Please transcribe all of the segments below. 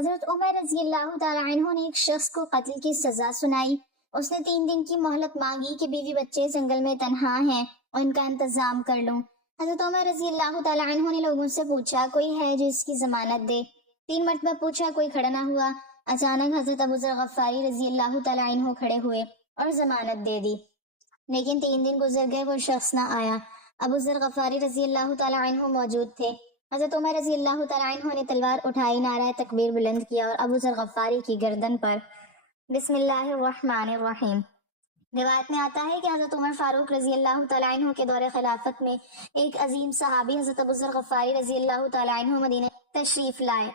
حضرت عمر رضی اللہ تعالیٰ عنہ نے ایک شخص کو قتل کی سزا سنائی۔ اس نے 3 دن کی مہلت مانگی کہ بیوی بچے جنگل میں تنہا ہیں اور ان کا انتظام کر لوں۔ حضرت عمر رضی اللہ تعالیٰ عنہ نے لوگوں سے پوچھا کوئی ہے جو اس کی ضمانت دے۔ 3 مرتبہ پوچھا، کوئی کھڑا نہ ہوا۔ اچانک حضرت ابو ذر غفاری رضی اللہ تعالیٰ عنہ کھڑے ہوئے اور ضمانت دے دی، لیکن 3 دن گزر گئے، وہ شخص نہ آیا۔ ابو ذر غفاری رضی اللہ تعالیٰ عنہ موجود تھے۔ حضرت عمر رضی اللہ تعالیٰ عنہ نے تلوار اٹھائی، نعرہ تکبیر بلند کیا اور ابو ذر غفاری کی گردن پر بسم اللہ الرحمن الرحیم۔ روایت میں آتا ہے کہ حضرت عمر فاروق رضی اللہ تعالیٰ عنہ کے دور خلافت میں ایک عظیم صحابی حضرت ابو ذر غفاری رضی اللہ تعالیٰ عنہ مدینہ تشریف لائے۔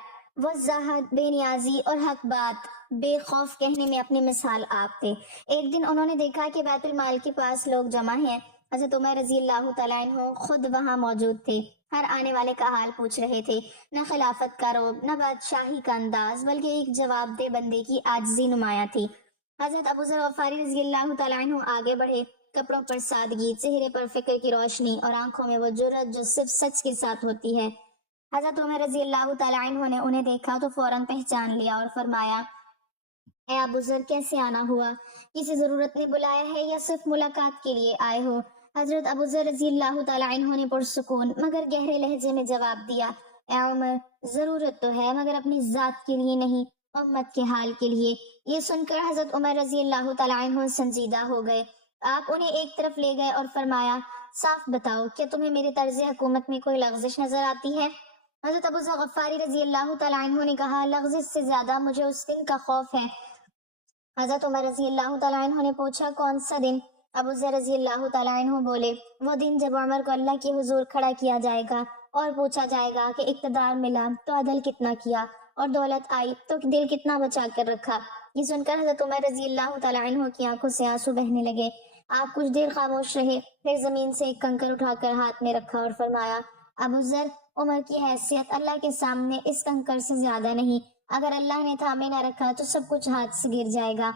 وہ زاہد، بے نیازی اور حق بات، بے خوف کہنے میں اپنی مثال آپ تھے۔ ایک دن انہوں نے دیکھا کہ بیت المال کے پاس لوگ جمع ہیں۔ حضرت عمر رضی اللہ تعالیٰ عنہ خود وہاں موجود تھے، ہر آنے والے کا حال پوچھ رہے تھے۔ نہ خلافت کا رعب، نہ بادشاہی کا انداز، بلکہ ایک جواب دہ بندے کی عاجزی نمایاں تھی۔ حضرت ابو ذر غفاری رضی اللہ تعالیٰ عنہ آگے بڑھے، کپڑوں پر سادگی، چہرے پر فکر کی روشنی اور آنکھوں میں وہ جرأت جو صرف سچ کے ساتھ ہوتی ہے۔ حضرت عمر رضی اللہ تعالیٰ عنہ نے انہیں دیکھا تو فوراً پہچان لیا اور فرمایا، اے ابو ذر، کیسے آنا ہوا؟ کسی ضرورت نے بلایا ہے یا صرف ملاقات کے لیے آئے ہو؟ حضرت ابو ذر رضی اللہ تعالیٰ عنہ نے پرسکون مگر گہرے لہجے میں جواب دیا، اے عمر، ضرورت تو ہے مگر اپنی ذات کے لیے نہیں، امت کے حال کے لیے۔ یہ سن کر حضرت عمر رضی اللہ تعالیٰ عنہ سنجیدہ ہو گئے۔ آپ انہیں ایک طرف لے گئے اور فرمایا، صاف بتاؤ، کیا تمہیں میرے طرز حکومت میں کوئی لغزش نظر آتی ہے؟ حضرت ابو ذر غفاری رضی اللہ تعالیٰ عنہ نے کہا، لغزش سے زیادہ مجھے اس دن کا خوف ہے۔ حضرت عمر رضی اللہ تعالیٰ عنہ نے پوچھا، کون سا دن؟ ابو ذر رضی اللہ تعالیٰ عنہ بولے، وہ دن جب عمر کو اللہ کے حضور کھڑا کیا جائے گا اور پوچھا جائے گا کہ اقتدار ملا تو عدل کتنا کیا اور دولت آئی تو دل کتنا بچا کر رکھا۔ یہ سن کر حضرت عمر رضی اللہ تعالیٰ عنہ کی آنکھوں سے آنسو بہنے لگے۔ آپ کچھ دیر خاموش رہے، پھر زمین سے ایک کنکر اٹھا کر ہاتھ میں رکھا اور فرمایا، ابو ذر، عمر کی حیثیت اللہ کے سامنے اس کنکر سے زیادہ نہیں، اگر اللہ نے تھامے نہ رکھا تو سب کچھ ہاتھ سے گر جائے گا۔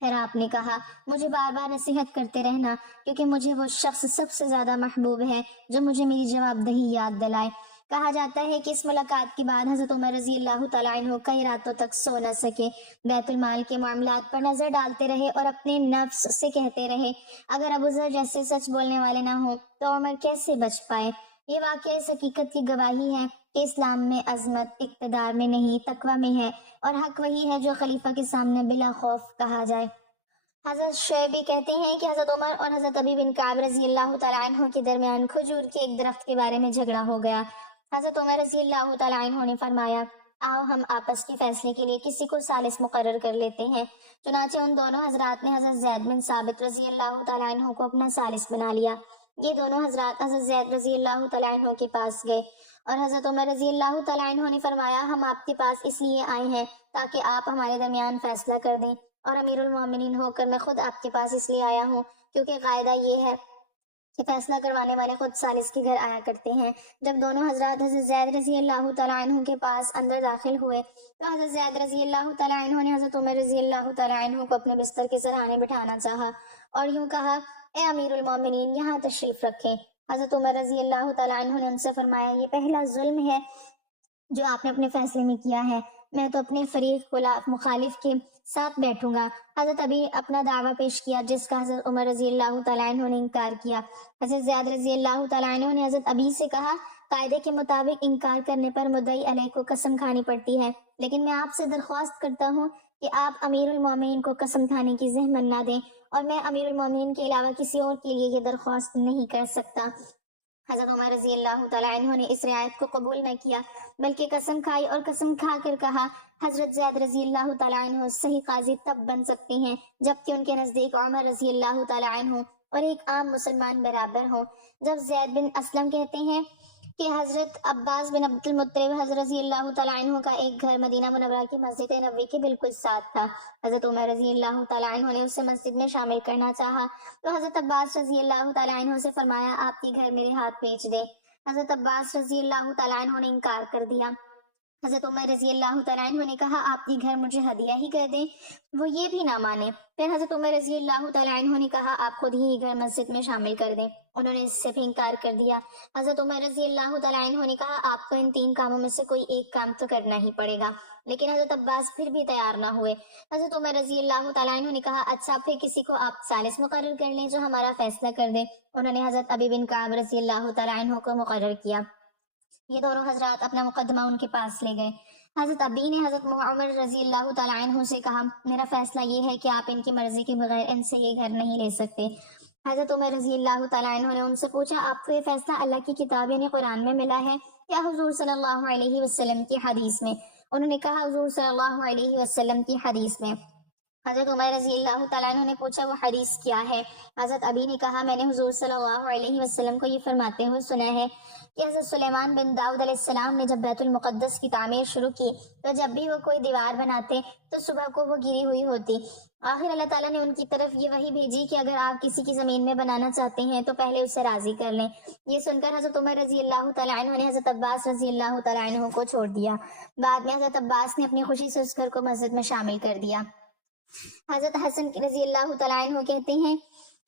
پھر آپ نے کہا، مجھے بار بار نصیحت کرتے رہنا، کیونکہ مجھے وہ شخص سب سے زیادہ محبوب ہے جو مجھے میری جواب دہی یاد دلائے۔ کہا جاتا ہے کہ اس ملاقات کے بعد حضرت عمر رضی اللہ تعالیٰ عنہ کئی راتوں تک سو نہ سکے، بیت المال کے معاملات پر نظر ڈالتے رہے اور اپنے نفس سے کہتے رہے، اگر ابو ذر جیسے سچ بولنے والے نہ ہوں تو عمر کیسے بچ پائے؟ یہ واقعہ اس حقیقت کی گواہی ہے کہ اسلام میں عظمت اقتدار میں نہیں، تقوی میں ہے، اور حق وہی ہے جو خلیفہ کے سامنے بلا خوف کہا جائے۔ حضرت شعیبی کہتے ہیں کہ حضرت عمر اور حضرت ابی بن کعب رضی اللہ تعالیٰ عنہ کے درمیان کھجور کے ایک درخت کے بارے میں جھگڑا ہو گیا۔ حضرت عمر رضی اللہ تعالیٰ عنہ نے فرمایا، آؤ ہم آپس کے فیصلے کے لیے کسی کو ثالث مقرر کر لیتے ہیں۔ چنانچہ ان دونوں حضرات نے حضرت زید بن ثابت رضی اللہ تعالیٰ عنہ کو اپنا ثالث بنا لیا۔ یہ دونوں حضرات حضرت زید رضی اللہ تعالیٰ عنہ کے پاس گئے اور حضرت عمر رضی اللہ تعالیٰ عنہ نے فرمایا، ہم آپ کے پاس اس لیے آئے ہیں تاکہ آپ ہمارے درمیان فیصلہ کر دیں، اور امیر المومنین ہو کر میں خود آپ کے پاس اس لیے آیا ہوں کیونکہ قاعدہ یہ ہے کہ فیصلہ کروانے والے خود ثالث کے گھر آیا کرتے ہیں۔ جب دونوں حضرات حضرت زید رضی اللہ تعالیٰ عنہ کے پاس اندر داخل ہوئے تو حضرت زید رضی اللہ تعالیٰ عنہ نے حضرت عمر رضی اللہ تعالیٰ عنہ کو اپنے بستر کے سرہانے بٹھانا چاہا اور یوں کہا، اے امیر المومنین، یہاں تشریف رکھیں۔ حضرت عمر رضی اللہ تعالیٰ عنہ نے ان سے فرمایا، یہ پہلا ظلم ہے جو آپ نے اپنے فیصلے میں کیا ہے، میں تو اپنے فریق مخالف کے ساتھ بیٹھوں گا۔ حضرت ابی اپنا دعویٰ پیش کیا جس کا حضرت عمر رضی اللہ تعالیٰ عنہ نے انکار کیا۔ حضرت زید رضی اللہ تعالیٰ عنہ نے حضرت ابی سے کہا، قاعدے کے مطابق انکار کرنے پر مدعی علیہ کو قسم کھانی پڑتی ہے، لیکن میں آپ سے درخواست کرتا ہوں کہ آپ امیر المومنین کو قسم کھانے کی زحمت نہ دیں، اور میں امیر المومنین کے علاوہ کسی اور کے لیے یہ درخواست نہیں کر سکتا۔ حضرت عمر رضی اللہ تعالیٰ عنہ نے اس رعایت کو قبول نہ کیا بلکہ قسم کھائی اور قسم کھا کر کہا، حضرت زید رضی اللہ تعالیٰ عنہ صحیح قاضی تب بن سکتے ہیں جبکہ ان کے نزدیک عمر رضی اللہ تعالیٰ عنہ اور ایک عام مسلمان برابر ہوں۔ جب زید بن اسلم کہتے ہیں کہ حضرت عباس بن عبد المطلب حضرت رضی اللہ تعالیٰ عنہ کا ایک گھر مدینہ منورہ کی مسجد نبوی کے بالکل ساتھ تھا، حضرت عمر رضی اللہ تعالیٰ عنہ نے اسے مسجد میں شامل کرنا چاہا تو حضرت عباس رضی اللہ تعالیٰ عنہ سے فرمایا، آپ کے گھر میرے ہاتھ بیچ دے۔ حضرت عباس رضی اللہ تعالیٰ عنہ نے انکار کر دیا۔ حضرت عمر رضی اللہ تعالیٰ عنہ نے کہا آپ یہ گھر مجھے ہدیہ ہی کر دیں، وہ یہ بھی نہ مانے۔ پھر حضرت عمر رضی اللہ تعالیٰ عنہ نے کہا آپ خود ہی یہ گھر مسجد میں شامل کر دیں، انہوں نے اس سے بھی انکار کر دیا۔ حضرت عمر رضی اللہ تعالیٰ عنہ نے کہا آپ کو ان 3 کاموں میں سے کوئی ایک کام تو کرنا ہی پڑے گا، لیکن حضرت عباس پھر بھی تیار نہ ہوئے۔ حضرت عمر رضی اللہ تعالیٰ عنہ نے کہا اچھا پھر کسی کو آپ ثالث مقرر کر لیں جو ہمارا فیصلہ کر دے۔ انہوں نے حضرت ابی بن کعب رضی اللہ تعالیٰ عنہ کو مقرر کیا۔ یہ دونوں حضرات اپنا مقدمہ ان کے پاس لے گئے۔ حضرت ابی نے حضرت عمر رضی اللہ تعالیٰ عنہ سے کہا میرا فیصلہ یہ ہے کہ آپ ان کی مرضی کے بغیر ان سے یہ گھر نہیں لے سکتے۔ حضرت عمر رضی اللہ تعالیٰ عنہ نے ان سے پوچھا آپ کو یہ فیصلہ اللہ کی کتاب یعنی قرآن میں ملا ہے یا حضور صلی اللہ علیہ وسلم کی حدیث میں؟ انہوں نے کہا حضور صلی اللہ علیہ وسلم کی حدیث میں۔ حضرت عمر رضی اللہ تعالیٰ عنہ نے پوچھا وہ حدیث کیا ہے؟ حضرت ابی نے کہا میں نے حضور صلی اللہ علیہ وسلم کو یہ فرماتے ہوئے سنا ہے کہ حضرت سلیمان بن داؤد علیہ السلام نے جب بیت المقدس کی تعمیر شروع کی تو جب بھی وہ کوئی دیوار بناتے تو صبح کو وہ گری ہوئی ہوتی۔ آخر اللہ تعالیٰ نے ان کی طرف یہ وحی بھیجی کہ اگر آپ کسی کی زمین میں بنانا چاہتے ہیں تو پہلے اسے راضی کر لیں۔ یہ سن کر حضرت عمر رضی اللہ تعالیٰ عنہ نے حضرت عباس رضی اللہ تعالیٰ عنہ کو چھوڑ دیا۔ بعد میں حضرت عباس نے اپنی خوشی سے اس گھر کو مسجد میں شامل کر دیا۔ حضرت حسن رضی اللہ تعالیٰ عنہ کہتے ہیں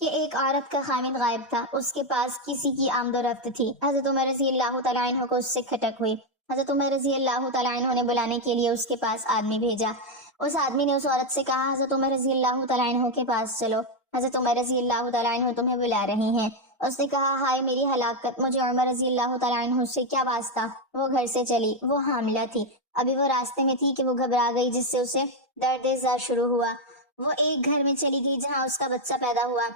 کہ ایک عورت کا خامد غائب تھا، اس کے پاس کسی کی آمد و رفت تھی۔ حضرت عمر رضی اللہ تعالیٰ عنہ کو اس سے کھٹک ہوئی۔ حضرت عمر رضی اللہ تعالیٰ عنہ نے بلانے کے لیے اس کے پاس آدمی بھیجا۔ اس آدمی نے اس عورت سے کہا حضرت عمر رضی اللہ تعالیٰ عنہ کے پاس چلو، حضرت عمر رضی اللہ تعالیٰ عنہ تمہیں بلا رہے ہیں۔ اس نے کہا ہائے میری ہلاکت، مجھے عمر رضی اللہ تعالیٰ عنہ سے کیا واسطہ؟ وہ گھر سے چلی، وہ حاملہ تھی، ابھی وہ راستے میں تھی کہ وہ گھبرا گئی جس سے اسے درد زار شروع ہوا۔ وہ ایک گھر میں چلی گئی جہاں اس کا بچہ پیدا ہوا،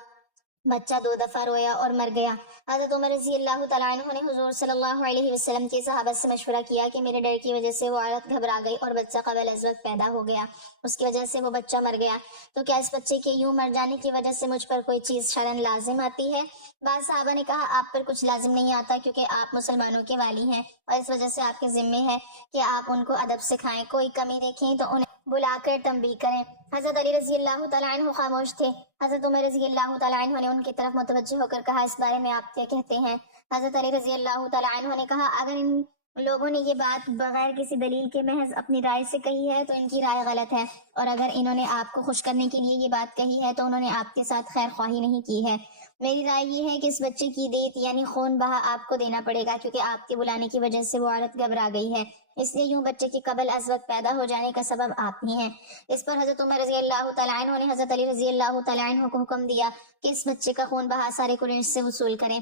بچہ 2 دفعہ رویا اور مر گیا۔ حضرت عمر رضی اللہ تعالیٰ عنہ نے حضور صلی اللہ علیہ وسلم کے صحابہ سے مشورہ کیا کہ میرے ڈر کی وجہ سے وہ عورت گھبرا گئی اور بچہ قبل از وقت پیدا ہو گیا، اس کی وجہ سے وہ بچہ مر گیا، تو کیا اس بچے کے یوں مر جانے کی وجہ سے مجھ پر کوئی چیز شرعاً لازم آتی ہے؟ بعض صحابہ نے کہا آپ پر کچھ لازم نہیں آتا کیونکہ آپ مسلمانوں کے والی ہیں اور اس وجہ سے آپ کے ذمے ہے کہ آپ ان کو ادب سکھائیں، کوئی کمی دیکھیں تو انہیں بلا کر تنبیہ کریں۔ حضرت علی رضی اللہ تعالیٰ عنہ خاموش تھے۔ حضرت عمر رضی اللہ تعالیٰ عنہ نے ان کی طرف متوجہ ہو کر کہا اس بارے میں آپ کیا کہتے ہیں؟ حضرت علی رضی اللہ تعالیٰ عنہ نے کہا اگر ان لوگوں نے یہ بات بغیر کسی دلیل کے محض اپنی رائے سے کہی ہے تو ان کی رائے غلط ہے، اور اگر انہوں نے آپ کو خوش کرنے کے لیے یہ بات کہی ہے تو انہوں نے آپ کے ساتھ خیر خواہی نہیں کی ہے۔ میری رائے یہ ہے کہ اس بچے کی دیت یعنی خون بہا آپ کو دینا پڑے گا کیونکہ آپ کے بلانے کی وجہ سے وہ عورت گھبرا گئی ہے، اس لیے یوں بچے کی قبل از وقت پیدا ہو جانے کا سبب آپ ہی ہیں۔ اس پر حضرت عمر رضی اللہ تعالیٰ عنہ نے حضرت علی رضی اللہ تعالیٰ عنہ کو حکم دیا کہ اس بچے کا خون بہا سارے قریش سے وصول کریں،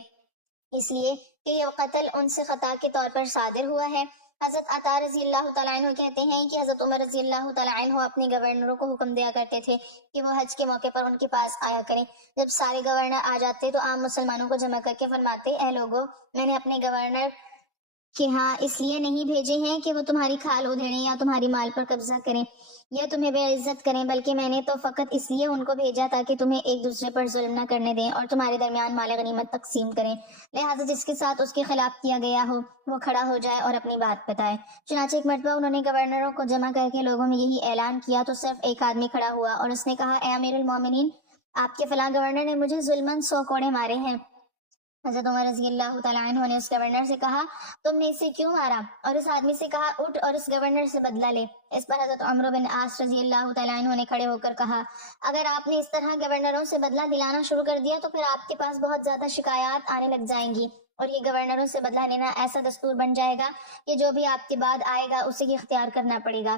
اس لیے کہ یہ قتل ان سے خطا کے طور پر صادر ہوا ہے۔ حضرت عطا رضی اللہ تعالیٰ عنہ کہتے ہیں کہ حضرت عمر رضی اللہ تعالیٰ عنہ اپنے گورنروں کو حکم دیا کرتے تھے کہ وہ حج کے موقع پر ان کے پاس آیا کریں۔ جب سارے گورنر آ جاتے تو عام مسلمانوں کو جمع کر کے فرماتے اے لوگو، میں نے اپنے گورنر کہ ہاں اس لیے نہیں بھیجے ہیں کہ وہ تمہاری کھال ادھیڑیں یا تمہاری مال پر قبضہ کریں یا تمہیں بے عزت کریں، بلکہ میں نے تو فقط اس لیے ان کو بھیجا تاکہ تمہیں ایک دوسرے پر ظلم نہ کرنے دیں اور تمہارے درمیان مال غنیمت تقسیم کریں، لہٰذا جس کے ساتھ اس کے خلاف کیا گیا ہو وہ کھڑا ہو جائے اور اپنی بات بتائے۔ چنانچہ ایک مرتبہ انہوں نے گورنروں کو جمع کر کے لوگوں میں یہی اعلان کیا تو صرف ایک آدمی کھڑا ہوا اور اس نے کہا اے امیر المومنین، آپ کے فلاں گورنر نے مجھے ظلماً 100 کوڑے مارے ہیں۔ حضرت عمر رضی اللہ تعالیٰ عنہ نے اس گورنر سے کہا تم نے اسے کیوں مارا؟ اور اس آدمی سے کہا اٹھ اور اس گورنر سے بدلہ لے۔ اس پر حضرت عمرو بن عاص رضی اللہ تعالیٰ عنہ نے کھڑے ہو کر کہا اگر آپ نے اس طرح گورنروں سے بدلہ دلانا شروع کر دیا تو پھر آپ کے پاس بہت زیادہ شکایات آنے لگ جائیں گی اور یہ گورنروں سے بدلہ لینا ایسا دستور بن جائے گا کہ جو بھی آپ کے بعد آئے گا اسے یہ اختیار کرنا پڑے گا،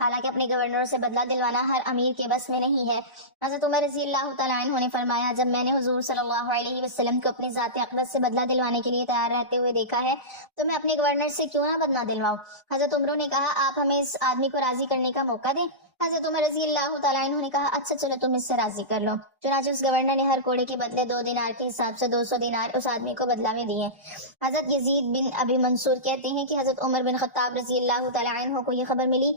حالانکہ اپنے گورنروں سے بدلہ دلوانا ہر امیر کے بس میں نہیں ہے۔ حضرت عمر رضی اللہ تعالیٰ عنہ نے فرمایا جب میں نے حضور صلی اللہ علیہ وسلم کو اپنی ذات اقدس سے بدلہ دلوانے کے لیے تیار رہتے ہوئے دیکھا ہے تو میں اپنے گورنر سے کیوں نہ بدلہ دلواؤں؟ حضرت عمر نے کہا آپ ہمیں اس آدمی کو راضی کرنے کا موقع دیں۔ حضرت عمر رضی اللہ تعالیٰ عنہ نے کہا اچھا چلو تم اس سے راضی کر لو۔ چنانچہ اس گورنر نے ہر کوڑے کے بدلے 2 دینار کے حساب سے 200 دینار اس آدمی کو بدلہ میں دیے۔ حضرت یزید بن ابی منصور کہتے ہیں کہ حضرت عمر بن خطاب رضی اللہ تعالیٰ عنہ کو یہ خبر ملی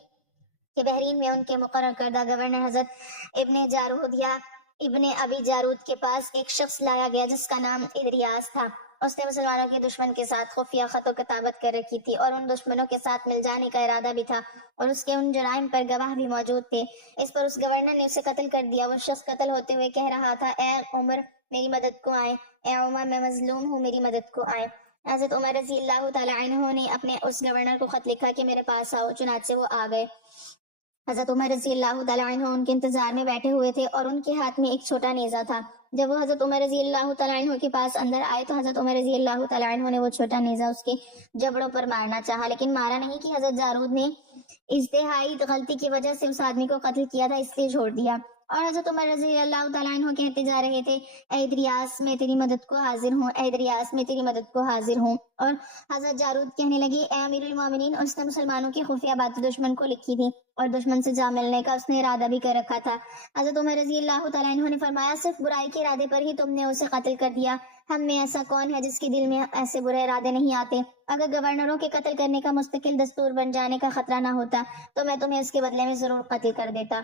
کہ بحرین میں ان کے مقرر کردہ گورنر حضرت ابن جارود یا ابن ابی جارود کے پاس ایک شخص لایا گیا جس کا نام ادریاس تھا۔ اس نے مسلمانوں کے دشمن کے ساتھ خفیہ خط و کتابت کر رکھی تھی اور ان دشمنوں کے ساتھ مل جانے کا ارادہ بھی تھا اور اس کے ان جرائم پر گواہ بھی موجود تھے۔ اس پر اس گورنر نے اسے قتل کر دیا۔ وہ شخص قتل ہوتے ہوئے کہہ رہا تھا اے عمر میری مدد کو آئے، اے عمر میں مظلوم ہوں میری مدد کو آئے۔ حضرت عمر رضی اللہ تعالیٰ عنہ نے اپنے اس گورنر کو خط لکھا کہ میرے پاس آؤ، چنانچہ وہ آ گئے۔ حضرت عمر رضی اللہ تعالیٰ عنہ ان کے انتظار میں بیٹھے ہوئے تھے اور ان کے ہاتھ میں ایک چھوٹا نیزہ تھا۔ جب وہ حضرت عمر رضی اللہ تعالیٰ عنہ کے پاس اندر آئے تو حضرت عمر رضی اللہ تعالیٰ عنہ نے وہ چھوٹا نیزہ اس کے جبڑوں پر مارنا چاہا، لیکن مارا نہیں کہ حضرت جارود نے اجتہائی غلطی کی وجہ سے اس آدمی کو قتل کیا تھا، اس لیے چھوڑ دیا۔ اور حضرت عمر رضی اللہ تعالیٰ عنہ کہتے جا رہے تھے، اے دریاس میں تیری مدد کو حاضر ہوں، اے دریاس میں تیری مدد کو حاضر ہوں۔ اور حضرت جارود کہنے لگی، اے امیر المومنین، اس نے مسلمانوں کی خفیہ باتیں دشمن کو لکھی تھی اور دشمن سے جا ملنے کا اس نے ارادہ بھی کر رکھا تھا۔ حضرت عمر رضی اللہ تعالیٰ عنہ نے فرمایا، صرف برائی کے ارادے پر ہی تم نے اسے قتل کر دیا، ہم میں ایسا کون ہے جس کے دل میں ایسے برے ارادے نہیں آتے؟ اگر گورنروں کے قتل کرنے کا مستقل دستور بن جانے کا خطرہ نہ ہوتا تو میں تمہیں اس کے بدلے میں ضرور قتل کر دیتا۔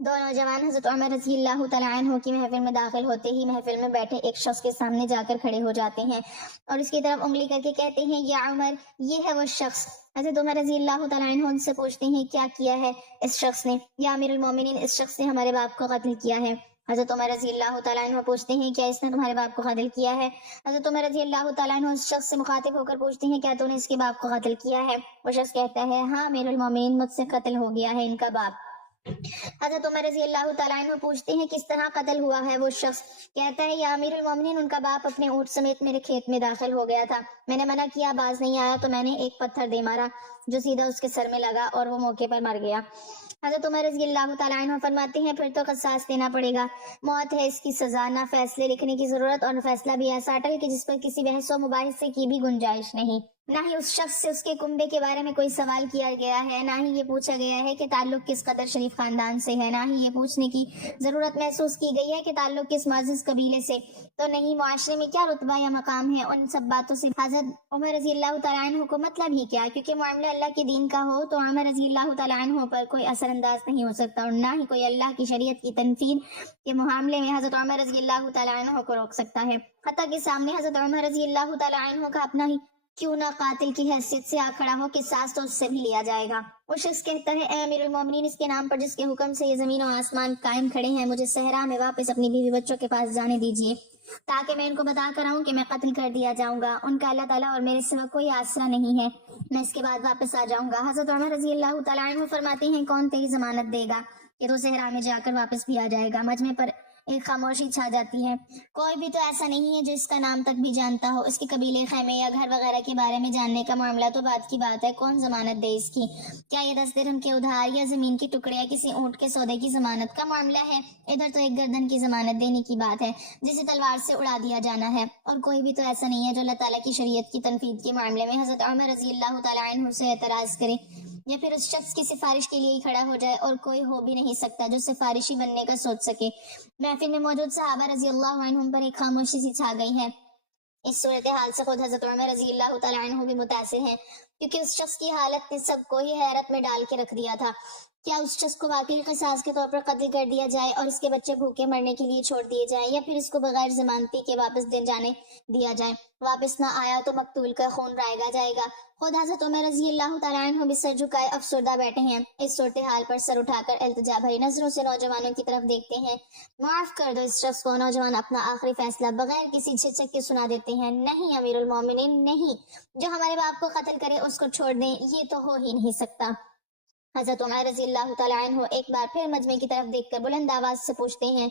دو نوجوان حضرت عمر رضی اللہ تعالیٰ عنہ کی محفل میں داخل ہوتے ہی محفل میں بیٹھے ایک شخص کے سامنے جا کر کھڑے ہو جاتے ہیں اور اس کی طرف انگلی کر کے کہتے ہیں، یا عمر، یہ ہے وہ شخص۔ حضرت عمر رضی اللہ تعالیٰ عنہ ان سے پوچھتے ہیں، کیا کیا ہے اس شخص نے؟ یا امیر المومنین، اس شخص نے ہمارے باپ کو قتل کیا ہے۔ حضرت عمر رضی اللہ تعالیٰ عنہ پوچھتے ہیں، کیا اس نے تمہارے باپ کو قتل کیا ہے؟ حضرت عمر رضی اللہ تعالیٰ عنہ اس شخص سے مخاطب ہو کر پوچھتے ہیں، کیا تو نے اس کے باپ کو قتل کیا ہے؟ وہ شخص کہتا ہے، ہاں امیر المومنین، مجھ سے قتل ہو گیا ہے ان کا باپ۔ حضرت عمر رضی اللہ تعالیٰ عنہ پوچھتے ہیں، کس طرح قتل ہوا ہے؟ وہ شخص کہتا ہے، یا امیر المومنین، ان کا باپ اپنے اونٹ سمیت میرے کھیت میں داخل ہو گیا تھا، میں نے منع کیا، باز نہیں آیا تو میں نے ایک پتھر دے مارا جو سیدھا اس کے سر میں لگا اور وہ موقع پر مر گیا۔ حضرت عمر رضی اللہ تعالیٰ عنہ فرماتے ہیں، پھر تو قصاص دینا پڑے گا، موت ہے اس کی سزا، نہ فیصلے لکھنے کی ضرورت اور فیصلہ بھی ایسا اٹل کہ جس پر کسی بحث و مباحثے کی بھی گنجائش نہیں۔ نہ ہی اس شخص سے اس کے کنبے کے بارے میں کوئی سوال کیا گیا ہے، نہ ہی یہ پوچھا گیا ہے کہ تعلق کس قدر شریف خاندان سے ہے، نہ ہی یہ پوچھنے کی ضرورت محسوس کی گئی ہے کہ تعلق کس معزز قبیلے سے تو نہیں، معاشرے میں کیا رتبہ یا مقام ہے۔ ان سب باتوں سے حضرت عمر رضی اللہ تعالیٰ عنہ کو مطلب ہی کیا، کیونکہ معاملہ اللہ کے دین کا ہو تو عمر رضی اللہ تعالیٰ عنہ پر کوئی اثر انداز نہیں ہو سکتا، اور نہ ہی کوئی اللہ کی شریعت کی تنفیذ کے معاملے میں حضرت عمر رضی اللہ تعالیٰ عنہ کو روک سکتا ہے۔ حتیٰ کہ سامنے حضرت عمر رضی اللہ تعالیٰ عنہ کا اپنا ہی کیوں نہ قاتل کی حیثیت سے آ کھڑا ہو، قصاص تو اس سے بھی لیا جائے گا۔ وہ شخص کہتا ہے، اے امیر المومنین، اس کے نام پر جس کے حکم سے یہ زمین و آسمان قائم کھڑے ہیں، مجھے صحرا میں واپس اپنی بیوی بچوں کے پاس جانے دیجیے تاکہ میں ان کو بتا کر آؤں کہ میں قتل کر دیا جاؤں گا، ان کا اللہ تعالیٰ اور میرے سوا کوئی آسرا نہیں ہے، میں اس کے بعد واپس آ جاؤں گا۔ حضرت عمر رضی اللہ تعالیٰ عنہ فرماتے ہیں، کون تیری ضمانت دے گا کہ تو صحرا میں جا کر واپس بھی آ جائے گا؟ مجمع پر ایک خاموشی چھا جاتی ہے۔ کوئی بھی تو ایسا نہیں ہے جو اس کا نام تک بھی جانتا ہو، اس کے قبیلے، خیمے یا گھر وغیرہ کے بارے میں جاننے کا معاملہ تو بات کی بات ہے، کون ضمانت دے اس کی؟ کیا یہ 10 درہم کے ادھار یا زمین کے ٹکڑے یا کسی اونٹ کے سودے کی ضمانت کا معاملہ ہے؟ ادھر تو ایک گردن کی ضمانت دینے کی بات ہے جسے تلوار سے اڑا دیا جانا ہے، اور کوئی بھی تو ایسا نہیں ہے جو اللہ تعالیٰ کی شریعت کی تنفیذ کے معاملے میں حضرت عمر رضی اللہ تعالیٰ عنہ سے اعتراض کرے یا پھر اس شخص کی سفارش کے لیے ہی کھڑا ہو جائے، اور کوئی ہو بھی نہیں سکتا جو سفارشی بننے کا سوچ سکے۔ محفل میں موجود صحابہ رضی اللہ عنہم پر ایک خاموشی سی چھا گئی ہے۔ اس صورتحال سے خود حضرت عمر رضی اللہ تعالیٰ عنہ بھی متاثر ہیں، کیونکہ اس شخص کی حالت نے سب کو ہی حیرت میں ڈال کے رکھ دیا تھا۔ کیا اس شخص کو واقعی قصاص کے طور پر قتل کر دیا جائے اور اس کے بچے بھوکے مرنے کے لیے چھوڑ دیے جائیں، یا پھر اس کو بغیر ضمانتی کے واپس دے جانے دیا جائے؟ واپس نہ آیا تو مقتول کا خون رائگا جائے گا۔ خود حضرت عمر رضی اللہ تعالیٰ عنہ بھی سر جھکائے افسردہ بیٹھے ہیں۔ اس صورتحال پر سر اٹھا کر التجا بھری نظروں سے نوجوانوں کی طرف دیکھتے ہیں۔ معاف کر دو اس شخص کو۔ نوجوان اپنا آخری فیصلہ بغیر کسی جھجک کے سنا دیتے ہیں، نہیں امیر المومنین، نہیں، جو ہمارے باپ کو قتل کرے اس کو چھوڑ دیں، یہ تو ہو ہی نہیں سکتا۔ حضرت عمر رضی اللہ تعالیٰ عنہ ایک بار پھر مجمع کی طرف دیکھ کر بلند آواز سے پوچھتے ہیں،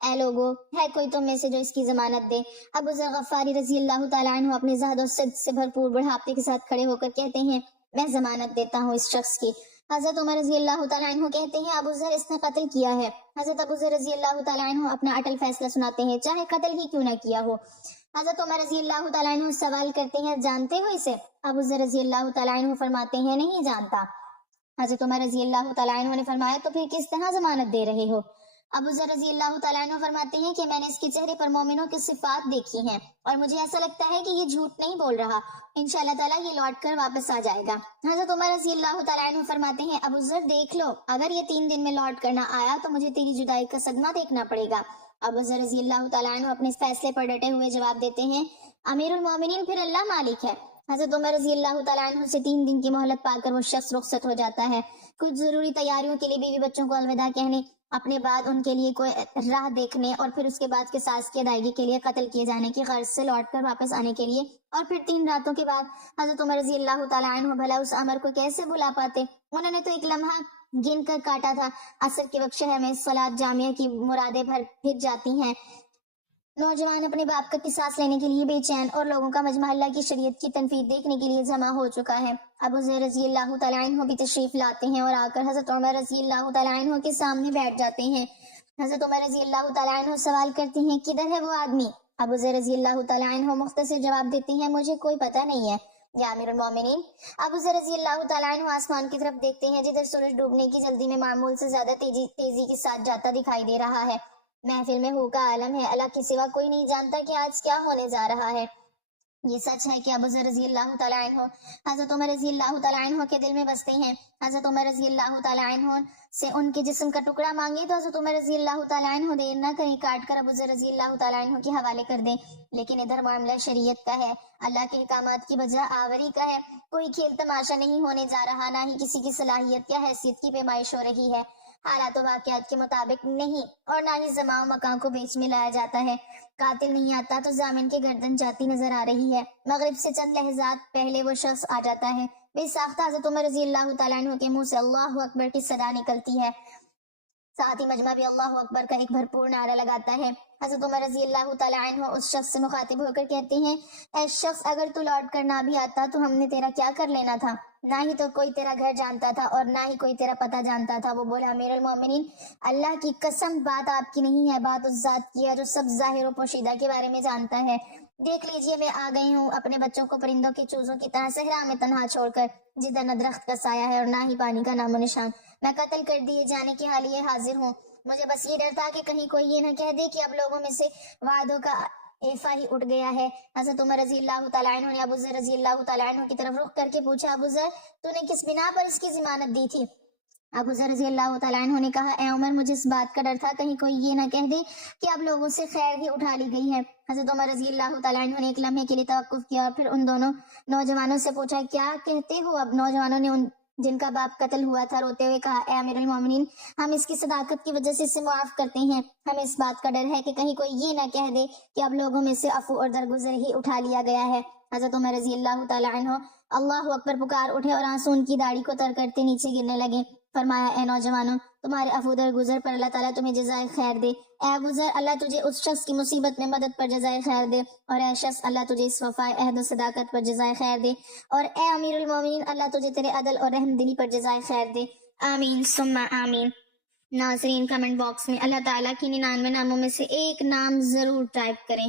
اے لوگو، ہے کوئی تم میں سے جو اس کی ضمانت دے؟ ابو ذر غفاری رضی اللہ تعالیٰ عنہ اپنے زہد و صدق سے بھرپور بڑھاپے کے ساتھ کھڑے ہو کر کہتے ہیں، میں ضمانت دیتا ہوں اس شخص کی۔ حضرت عمر رضی اللہ تعالیٰ عنہ کہتے ہیں، ابو ذر، اس نے قتل کیا ہے۔ حضرت ابو ذر رضی اللہ تعالیٰ عنہ اپنا اٹل فیصلہ سناتے ہیں، چاہے قتل ہی کیوں نہ کیا ہو۔ حضرت عمر رضی اللہ تعالیٰ عنہ سوال کرتے ہیں، جانتے ہو اسے؟ ابو ذر رضی اللہ تعالیٰ عنہ فرماتے ہیں، نہیں جانتا۔ حضرت عمر رضی اللہ تعالیٰ عنہ نے فرمایا، تو پھر کس طرح ضمانت دے رہے ہو؟ ابو ذر رضی اللہ تعالیٰ عنہ فرماتے ہیں کہ میں نے اس کے چہرے پر مومنوں کی صفات دیکھی ہیں اور مجھے ایسا لگتا ہے کہ یہ جھوٹ نہیں بول رہا، انشاءاللہ تعالیٰ یہ لوٹ کر واپس آ جائے گا۔ حضرت عمر رضی اللہ تعالیٰ عنہ فرماتے ہیں، ابو ذر دیکھ لو، اگر یہ 3 دن میں لوٹ کر نہ آیا تو مجھے تیری جدائی کا صدمہ دیکھنا پڑے گا۔ ابو ذر رضی اللہ تعالیٰ عنہ اپنے فیصلے پر ڈٹے ہوئے جواب دیتے ہیں، امیر المومنین، پھر اللہ مالک ہے۔ حضرت عمر رضی اللہ تعالیٰ عنہ سے 3 دن کی مہلت پا کر وہ شخص رخصت ہو جاتا ہے۔ کچھ ضروری تیاریوں کے لیے بیوی بچوں کو الوداع کہنے اپنے بعد ان کے لیے کوئی راہ دیکھنے اور پھر اس کے بعد قصاص کی ادائیگی کے لیے قتل کیے جانے کی غرض سے لوٹ کر واپس آنے کے لیے، اور پھر 3 راتوں کے بعد حضرت عمر رضی اللہ تعالیٰ عنہ بھلا اس امر کو کیسے بھلا پاتے؟ انہوں نے تو ایک لمحہ گن کر کاٹا تھا۔ عصر کے وقت شہر میں صلاۃ جامعہ کی مرادیں پھر جاتی ہیں، نوجوان اپنے باپ کا قصاص لینے کے لیے بے چین، اور لوگوں کا مجمع اللہ کی شریعت کی تنفیذ دیکھنے کے لیے جمع ہو چکا ہے۔ ابو ذر رضی اللہ تعالیٰ عنہ بھی تشریف لاتے ہیں اور آ کر حضرت عمر رضی اللہ تعالیٰ عنہ کے سامنے بیٹھ جاتے ہیں۔ حضرت عمر رضی اللہ تعالیٰ عنہ سوال کرتے ہیں، کدھر ہے وہ آدمی؟ ابو ذر رضی اللہ تعالیٰ عنہ مختصر جواب دیتے ہیں، مجھے کوئی پتہ نہیں ہے یا امیر المومنین۔ ابو ذر رضی اللہ تعالیٰ عنہ آسمان کی طرف دیکھتے ہیں جدھر سورج ڈوبنے کی جلدی میں معمول سے زیادہ تیزی کے ساتھ جاتا دکھائی دے رہا ہے۔ محفل میں ہو کا عالم ہے، اللہ کے سوا کوئی نہیں جانتا کہ آج کیا ہونے جا رہا ہے۔ یہ سچ ہے کہ ابو ذر رضی اللہ تعالیٰ عنہ حضرت عمر رضی اللہ تعالیٰ عنہ کے دل میں بستے ہیں۔ حضرت عمر رضی اللہ تعالیٰ عنہ سے ان کے جسم کا ٹکڑا مانگے تو حضرت عمر رضی اللہ تعالیٰ عنہ دیر نہ کریں، کاٹ کر ابو ذر رضی اللہ تعالیٰ عنہ کے حوالے کر دیں۔ لیکن ادھر معاملہ شریعت کا ہے، اللہ کے احکامات کی بجا آوری کا ہے۔ کوئی کھیل تماشا نہیں ہونے جا رہا، نہ ہی کسی کی صلاحیت یا حیثیت کی پیمائش ہو رہی ہے، حالات و واقعات کے مطابق نہیں، اور نہ ہی زمان و مکان کو بیچ میں لایا جاتا ہے۔ قاتل نہیں آتا تو ضامن کے گردن جاتی نظر آ رہی ہے۔ مغرب سے چند لحظات پہلے وہ شخص آ جاتا ہے، بے ساختہ حضرت عمر رضی اللہ تعالیٰ عنہ کے منہ سے اللہ اکبر کی صدا نکلتی ہے، ساتھ ہی مجمع بھی اللہ اکبر کا ایک بھرپور نعرہ لگاتا ہے۔ حضرت عمر رضی اللہ تعالیٰ عنہ اس شخص سے مخاطب ہو کر کہتے ہیں، اے شخص، اگر تو لوٹ کر نہ بھی آتا تو ہم نے تیرا کیا کر لینا تھا؟ نہ ہی تو کوئی تیرا گھر جانتا تھا اور نہ ہی کوئی تیرا پتہ جانتا تھا۔ وہ بولا، امیر المومنین، اللہ کی قسم بات آپ کی نہیں ہے، بات اس ذات کی ہے جو سب ظاہر و پوشیدہ کے بارے میں جانتا ہے۔ دیکھ لیجئے، میں آ گئی ہوں اپنے بچوں کو پرندوں کی چوزوں کی طرح صحرا میں تنہا چھوڑ کر، جدھر نہ درخت کا سایہ ہے اور نہ ہی پانی کا نام و نشان۔ میں قتل کر دیے جانے کے حال یہ حاضر ہوں۔ مجھے بس یہ ڈر تھا کہ کہیں کوئی یہ نہ کہہ دے کہ اب لوگوں میں سے وعدوں کا ایفا ہی اٹھ گیا ہے۔ حضرت عمر رضی اللہ تعالیٰ عنہ نے ابو ذر رضی اللہ تعالیٰ عنہ کی طرف رخ کر کے پوچھا، ابو ذر، تو نے کس بنا پر اس کی ضمانت دی تھی؟ ابو ذر رضی اللہ تعالیٰ عنہ نے کہا، اے عمر، مجھے اس بات کا ڈر تھا کہیں کوئی یہ نہ کہہ دے کہ اب لوگوں سے خیر ہی اٹھا لی گئی ہے۔ حضرت عمر رضی اللہ تعالیٰ عنہ نے ایک لمحے کے لیے توقف کیا اور پھر ان دونوں نوجوانوں سے پوچھا، کیا کہتے ہو اب؟ نوجوانوں نے جن کا باپ قتل ہوا تھا روتے ہوئے کہا، اے امیر المومنین، ہم اس کی صداقت کی وجہ سے اسے معاف کرتے ہیں۔ ہمیں اس بات کا ڈر ہے کہ کہیں کوئی یہ نہ کہہ دے کہ اب لوگوں میں سے عفو اور درگزر ہی اٹھا لیا گیا ہے۔ حضرت عمر رضی اللہ تعالیٰ عنہ اللہ اکبر پکار اٹھے اور آنسو ان کی داڑھی کو تر کرتے نیچے گرنے لگے۔ فرمایا، اے نوجوانوں، تمہارے عفو درگزر پر اللہ تعالیٰ تمہیں جزائے خیر دے۔ اے ابو ذر، اللہ تجھے اس شخص کی مصیبت میں مدد پر جزائے خیر دے، اور اے شخص، اللہ تجھے اس وفائے عہد و صداقت پر جزائے خیر دے، اور اے امیر المومنین، اللہ تجھے تیرے عدل اور رحم دلی پر جزائے خیر دے۔ آمین ثم آمین۔ ناظرین، کمنٹ باکس میں اللہ تعالیٰ کی 99 ناموں میں سے ایک نام ضرور ٹائپ کریں۔